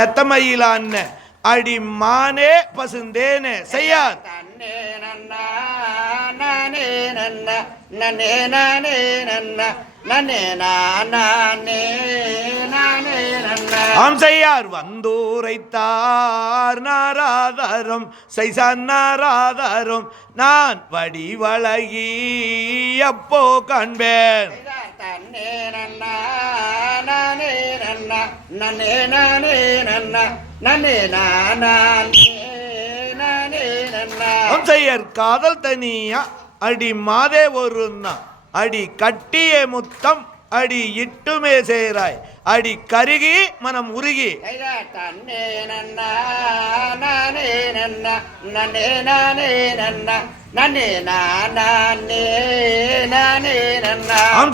மெத்தமயிலான அடி மானே பசுந்தேனே செய்யார் செய்யார் வந்தூரைத்தார் நாராதாரம் செய்சான் நாராதாரம் நான் வடிவழகி எப்போ காண்பேன் செய்யர் காதல் தனியா அடி மாதே ஒரு அடி கட்டிய முத்தம் அடி இட்டுமே சேராய் அடி கருகி மனம் உருகி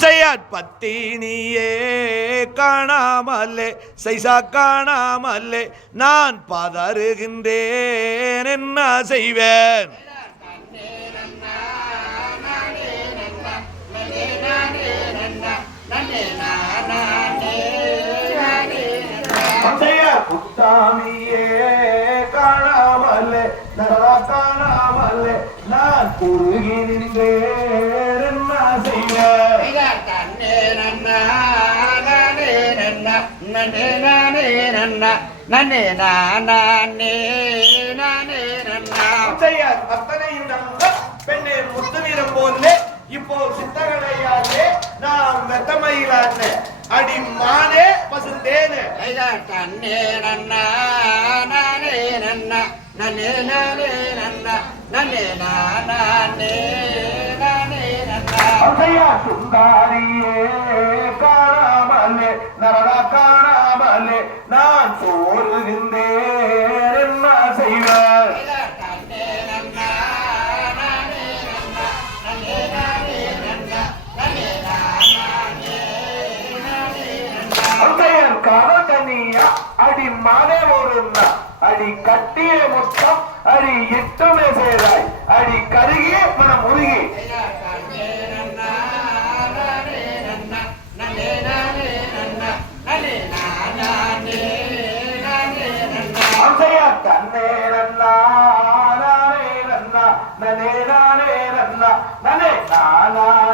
செய்யார் பத்தினியே காணாமல்லே சைசா காணாமல்லே நான் பதறுகின்றேன் என்ன செய்வேன் குத்தாமியே காணாமல்லே நரா காணாமல்லே நான் குறுகி நின்றேன் என்ன செய்வேன் பெண்ணே முத்துவீரம் போலே இப்போ சித்தகளையாலே நாம் மெத்தமயிலான அடி மானே பசுந்தேனே சுந்தாரியே காணாமலே நரடா காணாமலே நான் சோறுகின்றேன் என்ன செய்வேன் அடி மானே ஒரு அடி கட்டிய மொத்தம் அடி இட்டுமே சேராய் அடி கருகிய மனம் உருகி தன்னே நன்னா நானே நன்னா நனே நானே நன்னா நனே நானா